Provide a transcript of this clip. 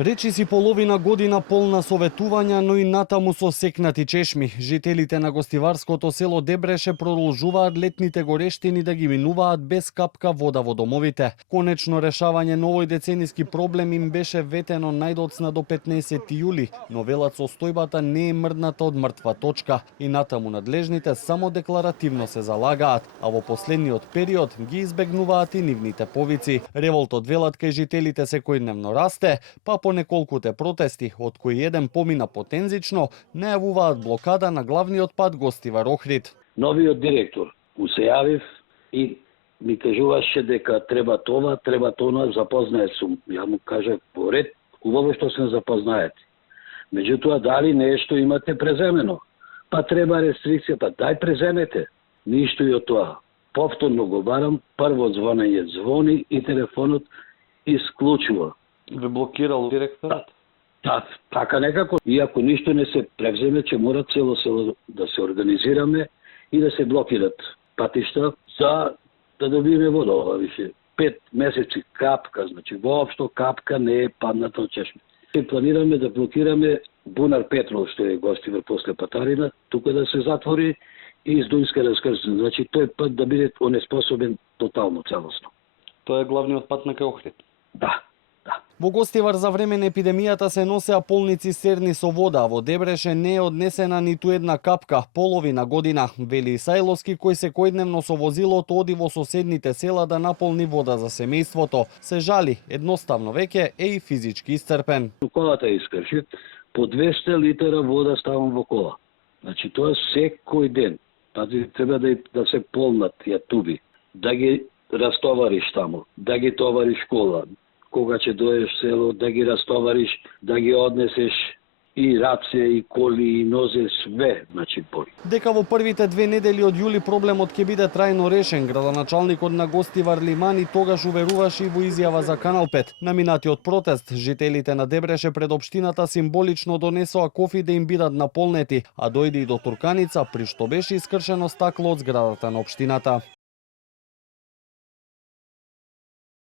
Речиси половина година полна советувања, но и натаму со секнати чешми. Жителите на гостиварското село Дебреше продолжуваат летните горештини да ги минуваат без капка вода во домовите. Конечно решавање на овој децениски проблем им беше ветено најдоцна до 15 јули, но велат состојбата не е мрдната од мртва точка и натаму надлежните само декларативно се залагаат, а во последниот период ги избегнуваат и нивните повици. Револтот велат кај жителите секојдневно расте, па по неколкуте протести, од кои еден помина потензично, најавуваат блокада на главниот пат Гостивар Охрид. Новиот директор се јавив и ми кажуваше дека треба това, треба тоа, запознает сум. Ја му кажав, по ред, убаво што се запознаете. Меѓутоа, дали нешто имате преземено? Па треба рестрикција, па дај преземете. Ништо и од тоа. Повторно го барам, прво звонење звони и телефонот исклучува. Ве блокирал директорот? Да, така некако. И ако ништо не се превземе, ќе мора цело село да се организираме и да се блокират патишта за да добиеме вода. Ова више 5 месеци капка, значи воопшто капка не е падната од чешми. И планираме да блокираме бунар Петрол, што е Гостивар после Патарина, тука да се затвори и из Дунска раскрсен. Значи тој пат да биде онеспособен тотално целосно. Тоа е главниот пат на Охрид. Да. Во Гостивар за време на епидемијата се носеа полни цистерни со вода, а во Дебреше не е однесена ниту една капка, половина година, вели Исаиловски, кој секојдневно со возилото оди во соседните села да наполни вода за семејството. Се жали, едноставно веќе е и физички исцрпен. Колата искрши, по 200 литра вода ставам во кола. Значи тоа секој ден. Пази, треба да се полнат ја туби, да ги растовариш таму, да ги товариш кола. Кога ќе доеш село, да ги растовариш, да ги однесеш и раце, и коли, и нозе, све, значи бори. Дека во првите 2 недели од јули проблемот ќе биде трајно решен, градоначалникот на Гостивар Лимани тогаш уверуваше и во изјава за Канал 5. На минатиот протест, жителите на Дебреше пред општината символично донесоа кофи да им бидат наполнети, а дојде и до турканица, при што беше искршено стакло од зградата на општината.